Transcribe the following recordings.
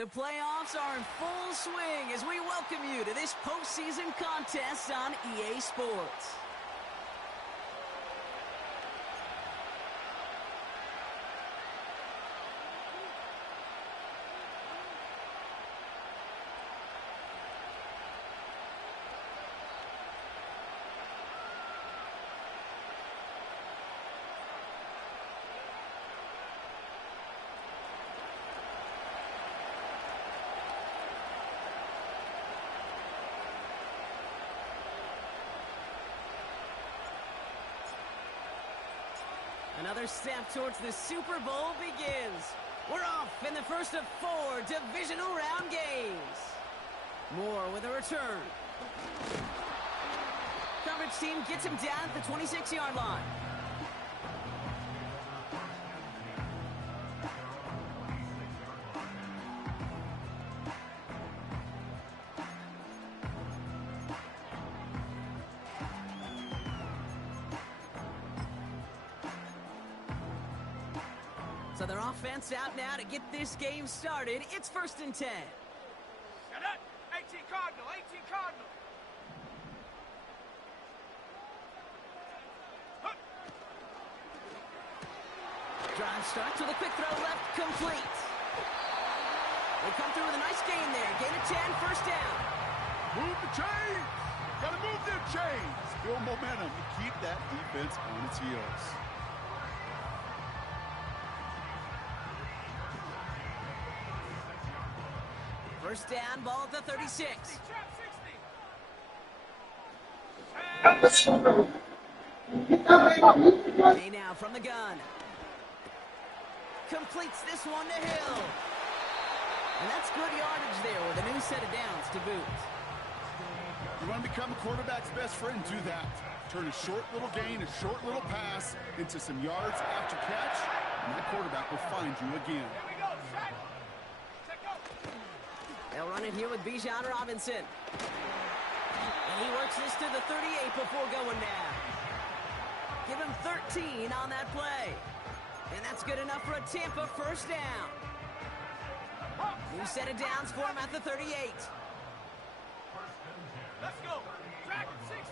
The playoffs are in full swing as we welcome you to this postseason contest on EA Sports. Another step towards the Super Bowl begins. We're off in the first of 4 divisional round games. Moore with a return. Coverage team gets him down at the 26-yard line. So their offense out now to get this game started. It's 1st and 10. Shut up! 18 Cardinal, 18 Cardinal. Drive starts with a quick throw left, complete. They come through with a nice gain there. Gain of 10, 1st down. Move the chains! Gotta move them chains! Build momentum to keep that defense on its heels. First down, ball at the 36. Hey now from the gun. Completes this one to Hill. And that's good yardage there with a new set of downs to boot. You want to become a quarterback's best friend, do that. Turn a short little gain, a short little pass into some yards after catch, and that quarterback will find you again. They'll run it here with Bijan Robinson. And he works this to the 38 before going down. Give him 13 on that play. And that's good enough for a Tampa 1st down. New set of downs for him at the 38. Let's go. Dragon 60.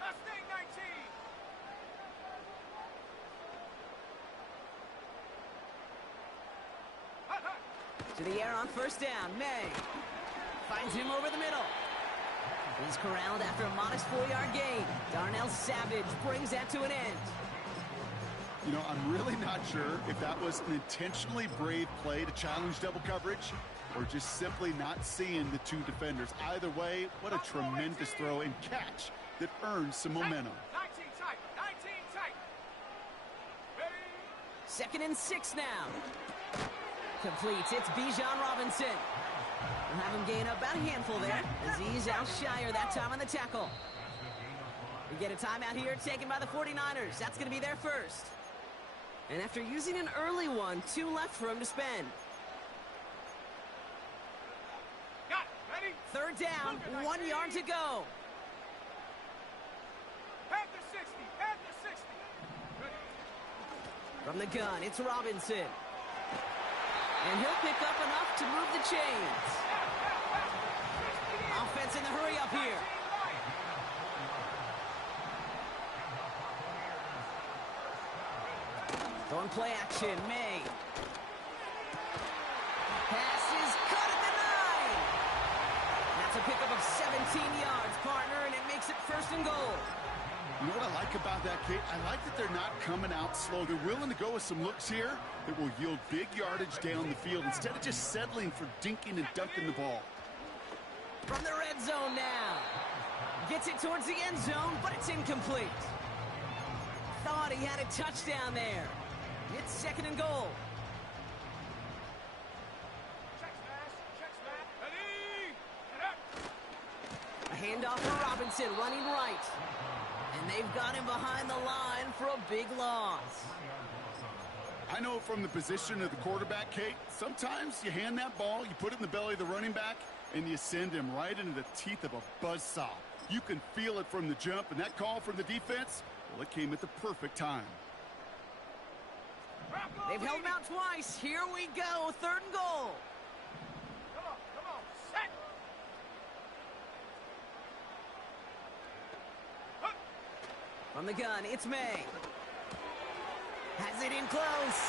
Mustang 19. To the air on 1st down. May finds him over the middle. He's corralled after a modest 4-yard gain. Darnell Savage brings that to an end. You know, I'm really not sure if that was an intentionally brave play to challenge double coverage or just simply not seeing the two defenders. Either way, what a tremendous throw and catch that earns some momentum. 19 tight. 19 tight. 2nd and 6 now. Completes. It's Bijan Robinson. We'll have him gain about a handful there as he's Shire that time on the tackle. We get a timeout here taken by the 49ers. That's going to be their first. And after using an early one, 2 left for him to spend. Got it. Ready? 3rd down, 1 yard to go. Panther 60. Panther 60. From the gun, it's Robinson. And he'll pick up enough to move the chains. Offense in the hurry up here. Throwing play action, May. Pass is cut at the 9. That's a pickup of 17 yards, partner, and it makes it 1st and goal. You know what I like about that, Kate? I like that they're not coming out slow. They're willing to go with some looks here that will yield big yardage down the field instead of just settling for dinking and dunking the ball. From the red zone now. Gets it towards the end zone, but it's incomplete. Thought he had a touchdown there. It's 2nd and goal. Check smash. Check smash. Ready? Get up. A handoff for Robinson running right. And they've got him behind the line for a big loss. I know from the position of the quarterback, Kate, sometimes you hand that ball, you put it in the belly of the running back, and you send him right into the teeth of a buzzsaw. You can feel it from the jump, and that call from the defense, well, it came at the perfect time. They've held him out twice. Here we go. 3rd and goal. Come on, set. From the gun, it's May. Has it in close.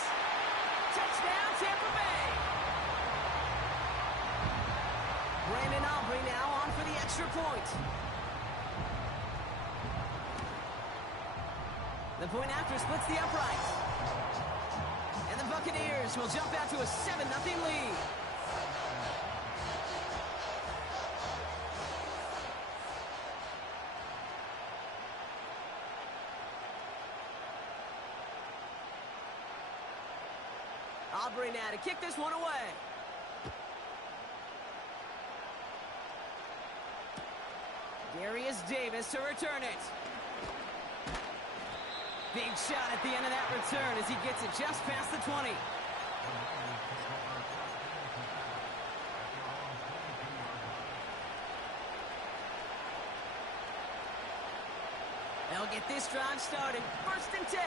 Touchdown, Tampa Bay. Brandon Aubrey now on for the extra point. The point after splits the uprights. And the Buccaneers will jump out to a 7-0 lead. Aubrey now to kick this one away. Darius Davis to return it. Big shot at the end of that return as he gets it just past the 20. They'll get this drive started. 1st and 10.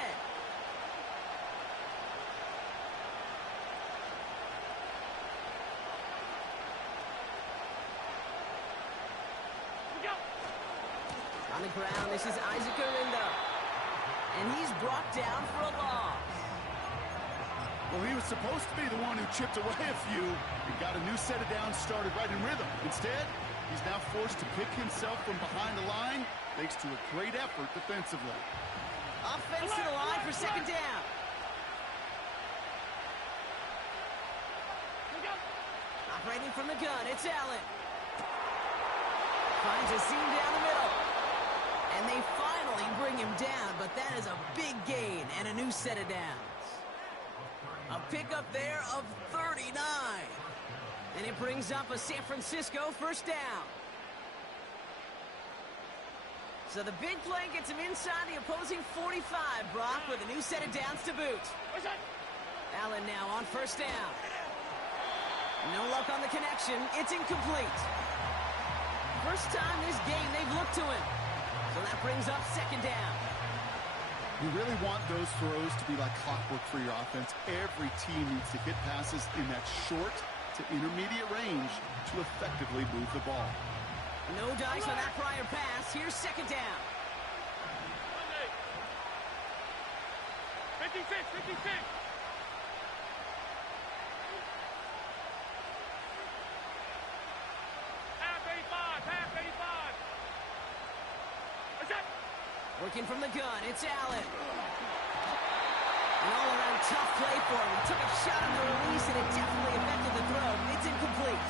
On the ground, this is Isaac Arindo. And he's brought down for a loss. Well, he was supposed to be the one who chipped away a few and got a new set of downs started right in rhythm. Instead, he's now forced to pick himself from behind the line thanks to a great effort defensively. Offense to the line for 2nd down. Operating from the gun, it's Allen. Finds a seam down the middle. And they finally bring him down, but that is a big gain and a new set of downs. A pickup there of 39. And it brings up a San Francisco 1st down. So the big play gets him inside the opposing 45, Brock, with a new set of downs to boot. Allen now on 1st down. No luck on the connection. It's incomplete. First time this game they've looked to him. So that brings up 2nd down. You really want those throws to be like clockwork for your offense. Every team needs to hit passes in that short to intermediate range to effectively move the ball. No dice on that prior pass. Here's 2nd down. 56. Half 85. Working from the gun, it's Allen. An all-around tough play for him. He took a shot on the release, and it definitely affected the throw. It's incomplete.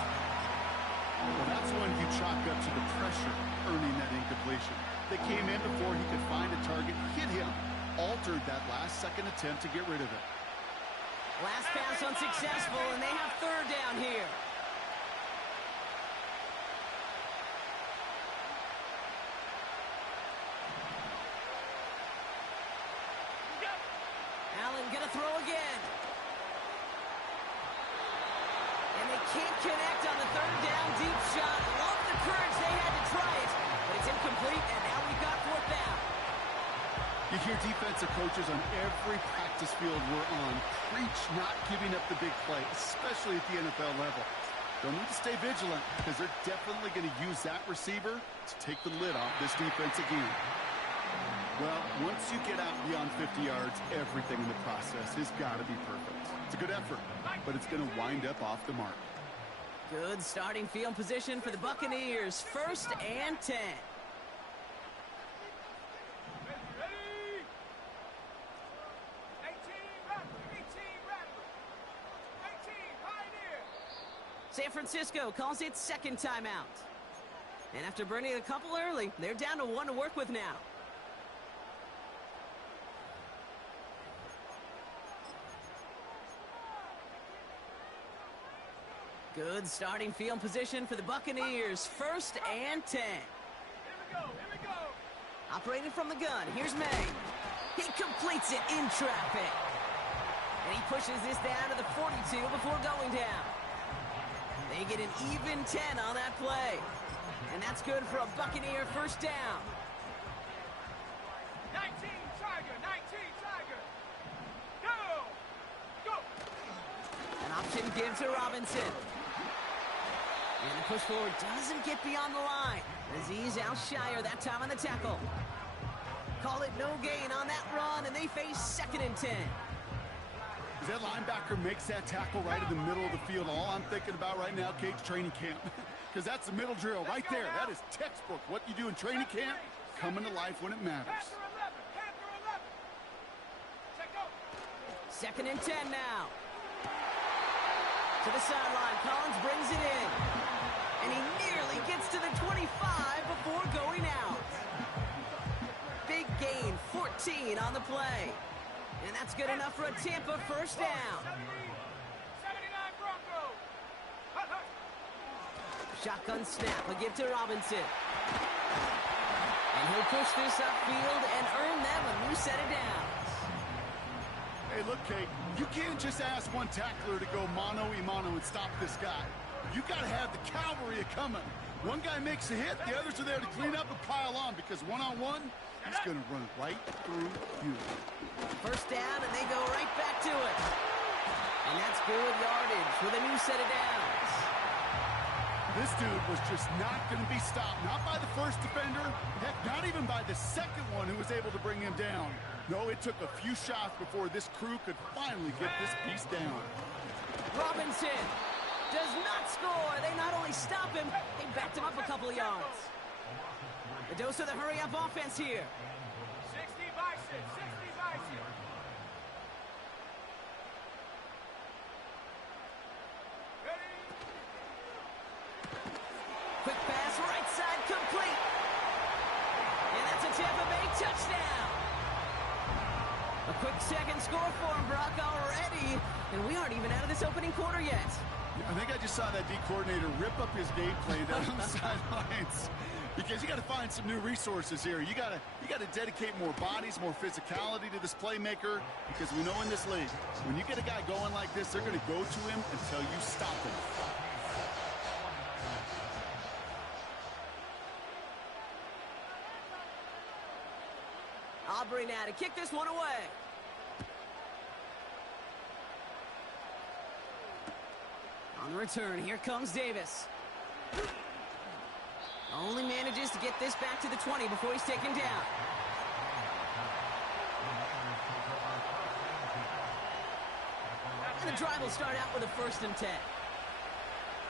Well, that's when you chalk up to the pressure earning that incompletion. They came in before he could find a target, hit him, altered that last-second attempt to get rid of it. Last pass unsuccessful, and they have 3rd down here. Allen gonna throw again. And they can't connect on the 3rd down deep shot. Love the courage they had to try it, but it's incomplete, and now we've got 4th down. You hear defensive coaches on every practice field we're on preach not giving up the big play, especially at the NFL level. They'll need to stay vigilant because they're definitely going to use that receiver to take the lid off this defense again. Well, once you get out beyond 50 yards, everything in the process has got to be perfect. It's a good effort, but it's going to wind up off the mark. Good starting field position for the Buccaneers. 1st and 10. Ready? 18 Pioneer. San Francisco calls it 2nd timeout. And after burning a couple early, they're down to 1 to work with now. Good starting field position for the Buccaneers. 1st and 10. Here we go. Operating from the gun, here's May. He completes it in traffic. And he pushes this down to the 42 before going down. They get an even 10 on that play. And that's good for a Buccaneer 1st down. 19 Tiger. Go. motion, give to Robinson. And the push forward doesn't get beyond the line. Aziz Al-Shire that time on the tackle. Call it no gain on that run, and they face 2nd and 10. As that linebacker makes that tackle right in the middle of the field, all I'm thinking about right now, Kate, training camp. Because that's the middle drill right there. That is textbook. What you do in training camp, coming to life when it matters. 2nd and 10 now. To the sideline, Collins brings it in. And he nearly gets to the 25 before going out. Big gain, 14 on the play. And that's good enough for a Tampa first down. 79 Broncos. Shotgun snap, a give to Robinson. And he'll push this upfield and earn them a new set of downs. Hey, look, Kate, you can't just ask one tackler to go mano-a-mano and stop this guy. You got to have the cavalry coming. One guy makes a hit, the others are there to clean up and pile on, because one-on-one, he's going to run right through you. First down, and they go right back to it. And that's good yardage with a new set of downs. This dude was just not going to be stopped. Not by the first defender, heck, not even by the second one who was able to bring him down. No, it took a few shots before this crew could finally get this piece down. Robinson does not score. They not only stop him, they backed him up a couple of yards. A dose of the hurry-up offense here. 60 by 6, 60 by 6. Ready? Quick pass, right side, complete. And that's a Tampa Bay touchdown. A quick second score for him, Brock, already. And we aren't even out of this opening quarter yet. I think I just saw that D coordinator rip up his game plan down on the sidelines. Because you got to find some new resources here. You got to dedicate more bodies, more physicality to this playmaker. Because we know in this league, when you get a guy going like this, they're going to go to him until you stop him. Aubrey now to kick this one away. On the return, here comes Davis. Only manages to get this back to the 20 before he's taken down. And the drive will start out with a 1st and 10.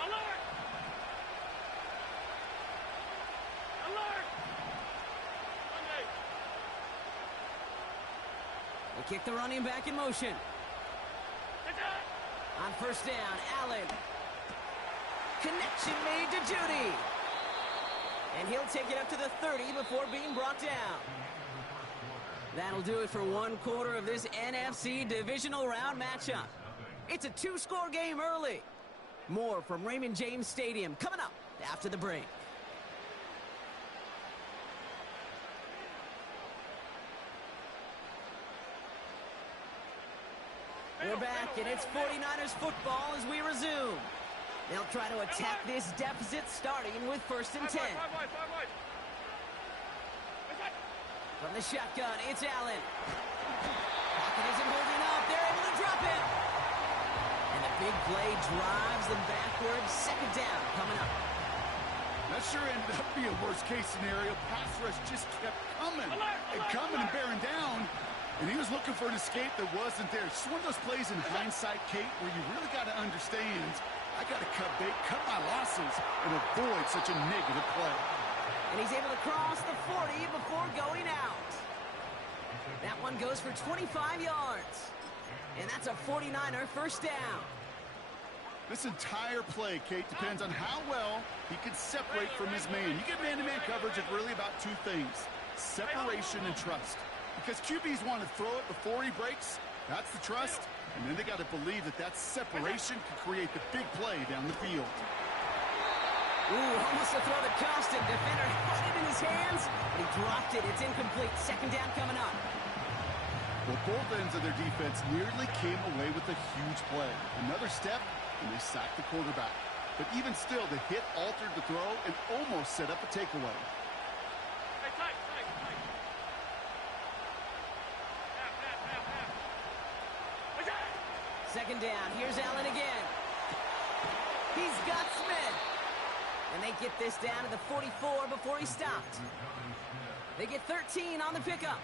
Alert! Alert! Monday. They kick the running back in motion. On 1st down, Allen. Connection made to Judy. And he'll take it up to the 30 before being brought down. That'll do it for one quarter of this NFC divisional round matchup. It's a 2-score game early. More from Raymond James Stadium coming up after the break. We're back, and it's 49ers football as we resume. They'll try to attack this deficit starting with 1st and 10. From the shotgun, it's Allen. Pocket isn't holding up. They're able to drop it. And the big play drives them backwards. 2nd down coming up. That sure ended up being a worst-case scenario. Pass rush just kept coming and coming and bearing down. And he was looking for an escape that wasn't there. It's just one of those plays in hindsight, Kate, where you really got to understand, I got to cut bait, cut my losses, and avoid such a negative play. And he's able to cross the 40 before going out. That one goes for 25 yards. And that's a 49er 1st down. This entire play, Kate, depends on how well he can separate from his man. You get man-to-man coverage, it's really about 2 things: separation and trust. Because QBs want to throw it before he breaks. That's the trust. And then they got to believe that that separation can create the big play down the field. Ooh, almost a throw that cost him. Defender had it in his hands, but he dropped it. It's incomplete. 2nd down coming up. Well, both ends of their defense nearly came away with a huge play. Another step, and they sacked the quarterback. But even still, the hit altered the throw and almost set up a takeaway. Hey, tight. 2nd down. Here's Allen again. He's got Smith. And they get this down to the 44 before he stopped. They get 13 on the pickup.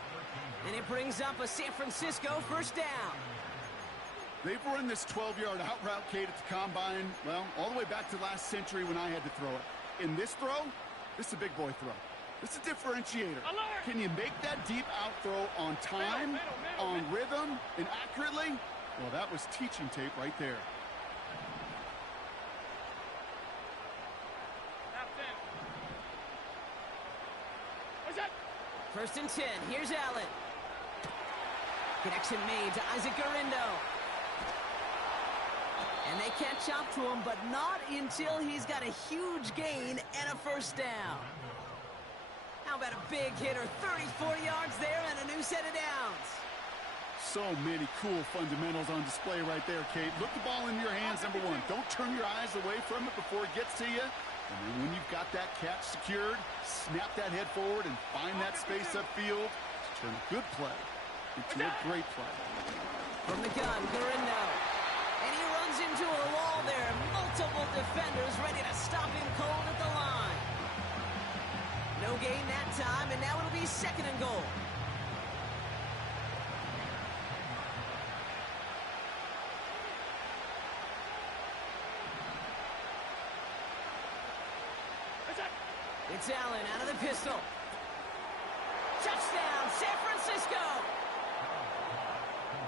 And it brings up a San Francisco first down. They've run this 12-yard out route, Kate, at the combine, well, all the way back to last century when I had to throw it. In this throw, this is a big boy throw. This is a differentiator. Alert! Can you make that deep out throw on time, on rhythm, and accurately? Well, that was teaching tape right there. First and 10. Here's Allen. Connection made to Isaac Garindo. And they catch up to him, but not until he's got a huge gain and a first down. How about a big hitter? 34 yards there and a new set of downs. So many cool fundamentals on display right there, Kate. Look the ball in your hands, number one. Don't turn your eyes away from it before it gets to you. And then when you've got that catch secured, snap that head forward and find that space upfield to turn a good play into a great play. From the gun, Garindo. And he runs into a wall there. Multiple defenders ready to stop him cold at the line. No gain that time, and now it'll be second and goal. It's Allen out of the pistol. Touchdown, San Francisco!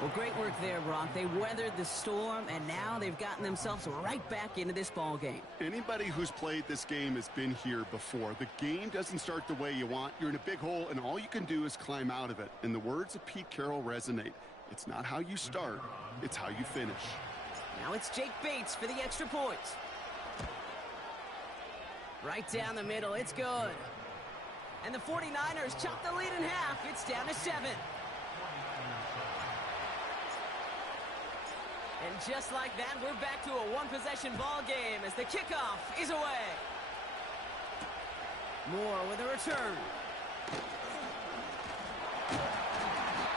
Well, great work there, Brock. They weathered the storm, and now they've gotten themselves right back into this ball game. Anybody who's played this game has been here before. The game doesn't start the way you want. You're in a big hole, and all you can do is climb out of it. And the words of Pete Carroll resonate. It's not how you start, it's how you finish. Now it's Jake Bates for the extra point. Right down the middle, it's good. And the 49ers chop the lead in half. It's down to 7. And just like that, we're back to a one-possession ball game as the kickoff is away. Moore with a return.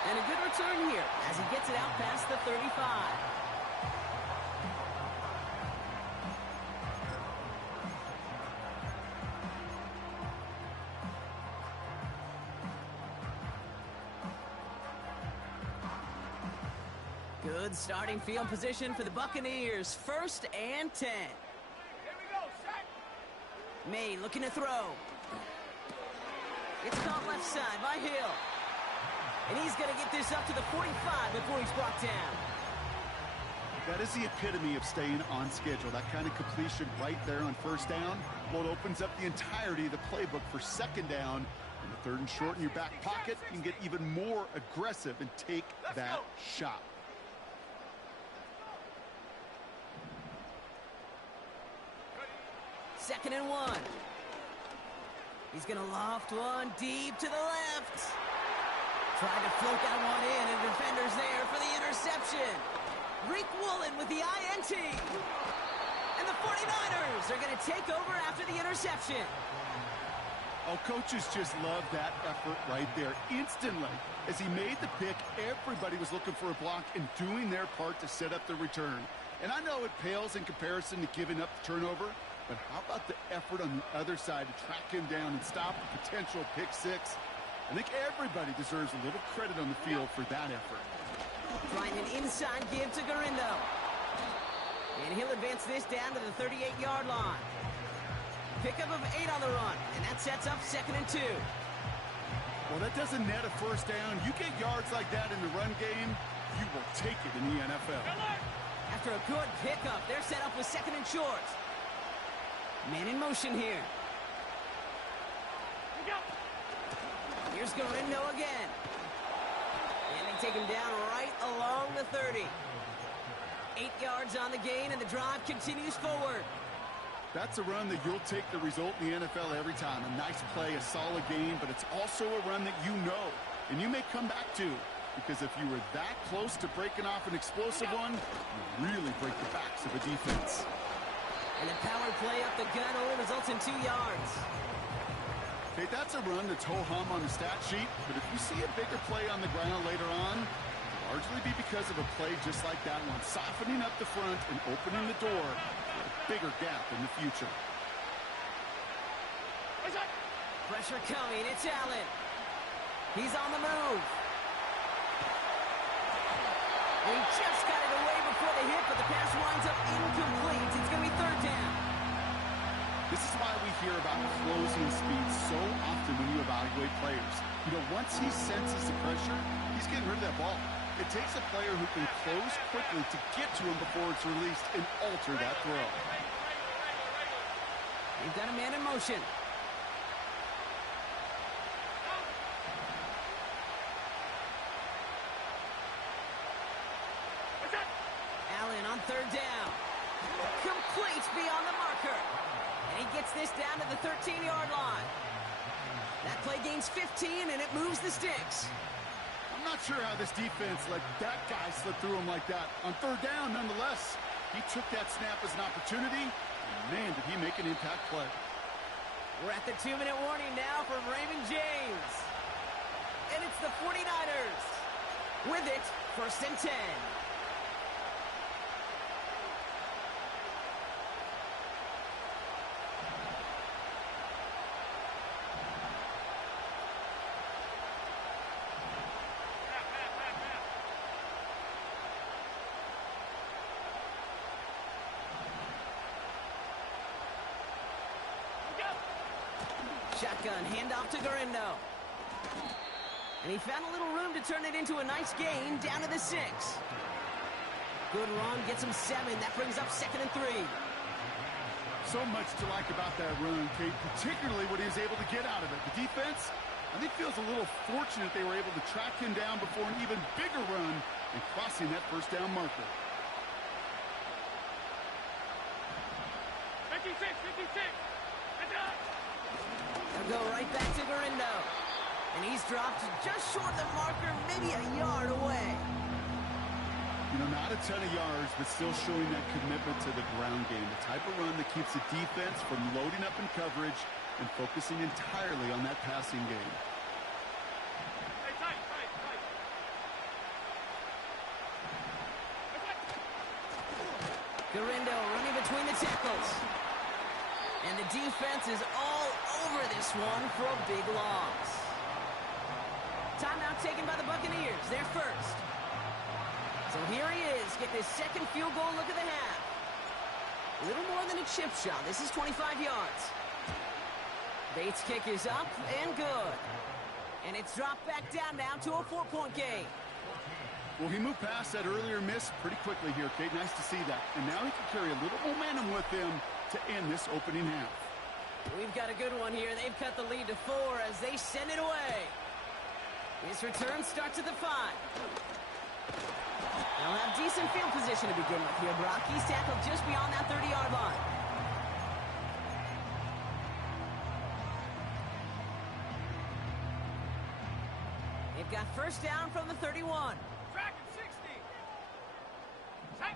And a good return here as he gets it out past the 35. Good starting field position for the Buccaneers. First and 10. Here we go, set. May looking to throw. It's caught left side by Hill. And he's going to get this up to the 45 before he's brought down. That is the epitome of staying on schedule. That kind of completion right there on first down. Well, it opens up the entirety of the playbook for second down. And the third and short in your back pocket, you can get even more aggressive and take that shot. Second and 1. He's going to loft one deep to the left. Tried to float that one in, and defenders there for the interception. Reek Woolen with the INT. And the 49ers are going to take over after the interception. Oh, coaches just love that effort right there. Instantly, as he made the pick, everybody was looking for a block and doing their part to set up the return. And I know it pales in comparison to giving up the turnover, but how about the effort on the other side to track him down and stop a potential pick six? I think everybody deserves a little credit on the field for that effort. Trying an inside give to Garindo. And he'll advance this down to the 38-yard line. Pickup of 8 on the run, and that sets up second and 2. Well, that doesn't net a first down. You get yards like that in the run game, you will take it in the NFL. After a good pickup, they're set up with second and short. Man in motion here. Here's Garindo again. And they take him down right along the 30. 8 yards on the gain, and the drive continues forward. That's a run that you'll take the result in the NFL every time. A nice play, a solid game, but it's also a run that you know, and you may come back to. Because if you were that close to breaking off an explosive one, you really break the backs of a defense. And a power play up the gun only results in 2 yards. Okay, that's a run that's ho-hum on the stat sheet, but if you see a bigger play on the ground later on, it'll largely be because of a play just like that one, softening up the front and opening the door for a bigger gap in the future. Pressure coming. It's Allen. He's on the move. And he just got it away before the hit, but the pass winds up incomplete. It's going to be third down. This is why we hear about closing speed so often when you evaluate players. You know, once he senses the pressure, he's getting rid of that ball. It takes a player who can close quickly to get to him before it's released and alter that throw. They've got a man in motion. Allen on third down. Complete beyond the marker. And he gets this down to the 13-yard line. That play gains 15, and it moves the sticks. I'm not sure how this defense let that guy slip through him like that. On third down, nonetheless, he took that snap as an opportunity, and man, did he make an impact play. We're at the 2-minute warning now from Raymond James. And it's the 49ers. With it, 1st and 10. Shotgun, handoff to Garindo. And he found a little room to turn it into a nice gain down to the 6. Good run, gets him 7. That brings up 2nd and 3. So much to like about that run, Kate, particularly what he was able to get out of it. The defense, I think, feels a little fortunate they were able to track him down before an even bigger run and crossing that first down marker. 56, 56. They'll go right back to Garindo. And he's dropped just short of the marker, maybe a yard away. You know, not a ton of yards, but still showing that commitment to the ground game. The type of run that keeps the defense from loading up in coverage and focusing entirely on that passing game. Hey, tight. Garindo running between the tackles. And the defense is all over this one for a big loss. Timeout taken by the Buccaneers. They're first. So here he is, getting his second field goal look of the half. A little more than a chip shot. This is 25 yards. Bates' kick is up and good. And it's dropped back down now to a 4-point game. Well, he moved past that earlier miss pretty quickly here, Kate. Nice to see that. And now he can carry a little momentum with him to end this opening half. We've got a good one here. They've cut the lead to 4 as they send it away. His return starts at the 5. They'll have decent field position to begin with here, Brock. He's tackled just beyond that 30-yard line. They've got first down from the 31. Track at 60. Tight.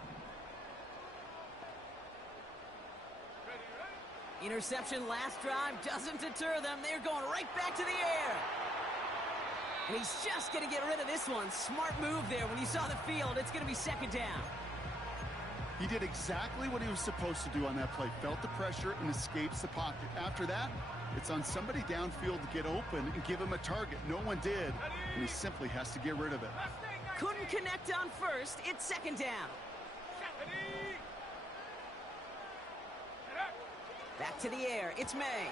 Ready. Interception last drive doesn't deter them. They're going right back to the air. And he's just going to get rid of this one. Smart move there. When you saw the field, it's going to be 2nd down. He did exactly what he was supposed to do on that play. Felt the pressure and escapes the pocket. After that, it's on somebody downfield to get open and give him a target. No one did, and he simply has to get rid of it. Couldn't connect on first. It's 2nd down. Back to the air. It's May.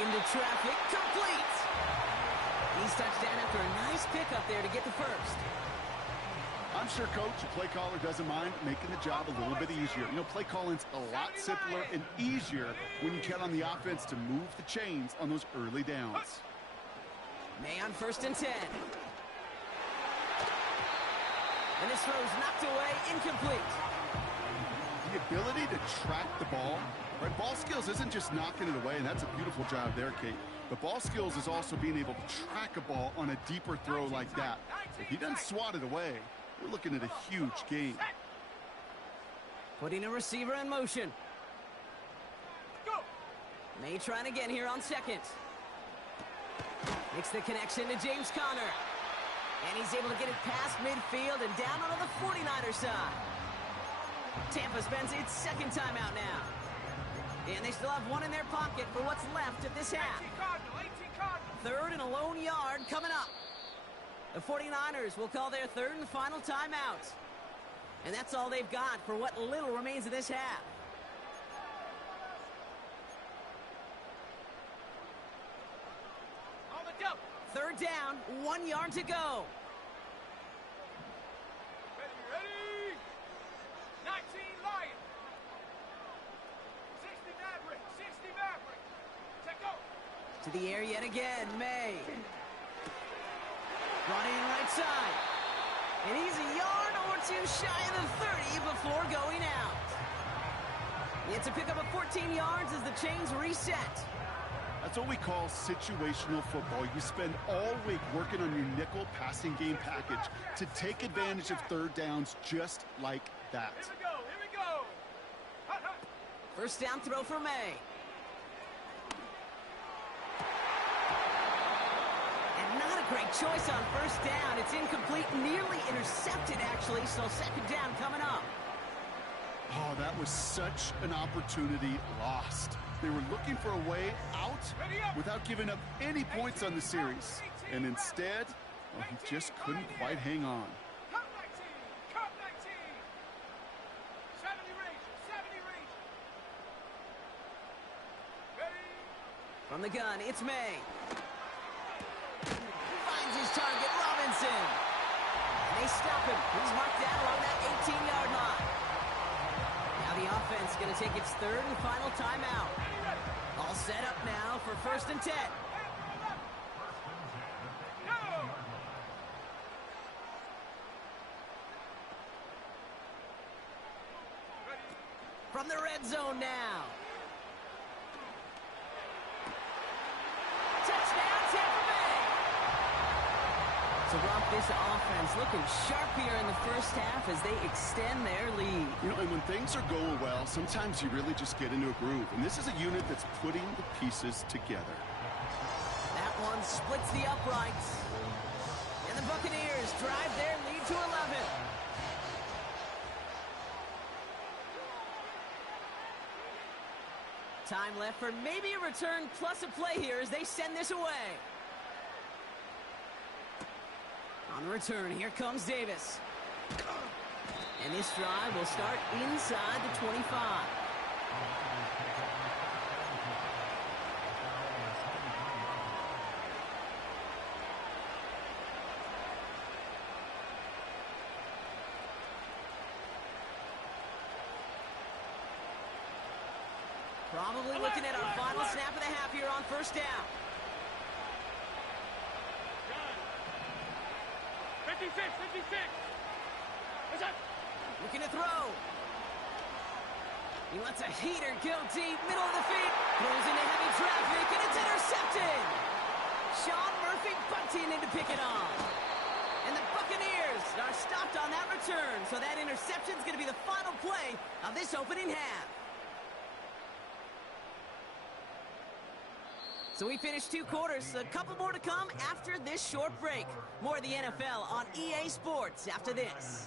Into traffic. Complete. He's touchdown after a nice pickup there to get the first. I'm sure, Coach, the play caller doesn't mind making the job a little bit easier. You know, play calling's a lot simpler and easier when you count on the offense to move the chains on those early downs. May on 1st and 10. And this throw's knocked away, incomplete. The ability to track the ball, right? Ball skills isn't just knocking it away, and that's a beautiful job there, Kate. But ball skills is also being able to track a ball on a deeper throw like that. If he doesn't swat it away, we're looking at a huge gain. Putting a receiver in motion. May trying again here on 2nd. Makes the connection to James Conner. And he's able to get it past midfield and down onto the 49er side. Tampa spends its second timeout now. And they still have one in their pocket for what's left of this half. 18 Cardinal, 18 Cardinal. Third and a lone yard coming up. The 49ers will call their third and final timeout. And that's all they've got for what little remains of this half. On the double. Third down, 1 yard to go. Ready? 19 Lions. 60 Maverick, 60 Maverick. Take go. To the air yet again, May. Running right side. And he's a yard or two shy of the 30 before going out. It's a pickup of 14 yards as the chains reset. That's what we call situational football. You spend all week working on your nickel passing game package to take advantage of third downs just like that. Here we go, here we go. Hut, hut. First down throw for May. And not a great choice on first down. It's incomplete, nearly intercepted actually, so second down coming up. Oh, that was such an opportunity lost. They were looking for a way out without giving up any points on the series. And instead, well, he just couldn't quite hang on. Cut 19, cut 19. 70 Rangers, 70 Rangers. Ready? From the gun, it's May. Finds his target, Robinson. And they stop him. He's marked down along that 18-yard line. Now the offense going to take its third and final timeout. All set up now for first and 10. Go! From the red zone now. Touchdown, Tampa Bay! So Rock, this offense looking sharp here in the first half as they extend their lead. You know, and when things are going well, sometimes you really just get into a groove. And this is a unit that's putting the pieces together. That one splits the uprights. And the Buccaneers drive their lead to 11. Time left for maybe a return plus a play here as they send this away. On the return, here comes Davis. And this drive will start inside the 25. Probably looking at our final snap of the half here on first down. 56, 56. What's up? Looking to throw. He lets a heater go deep, middle of the field. Throws into heavy traffic, and it's intercepted. Sean Murphy bunting in to pick it off. And the Buccaneers are stopped on that return, so that interception is going to be the final play of this opening half. So we finished 2 quarters, a couple more to come after this short break. More of the NFL on EA Sports after this.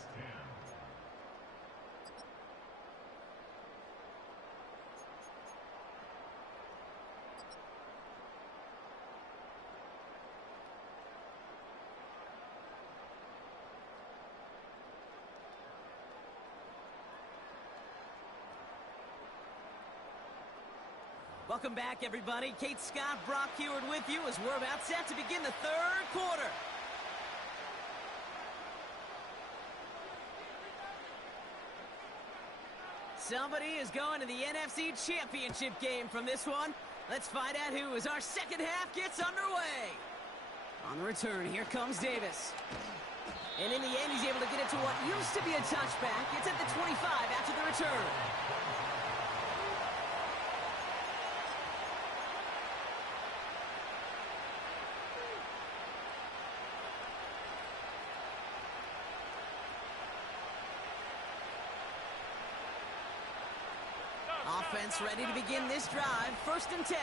Welcome back, everybody. Kate Scott, Brock Heward with you as we're about set to begin the third quarter. Somebody is going to the NFC Championship game from this one. Let's find out who as our second half gets underway. On the return, here comes Davis. And in the end, he's able to get it to what used to be a touchback. It's at the 25 after the return. Offense ready to begin this drive. First and 10.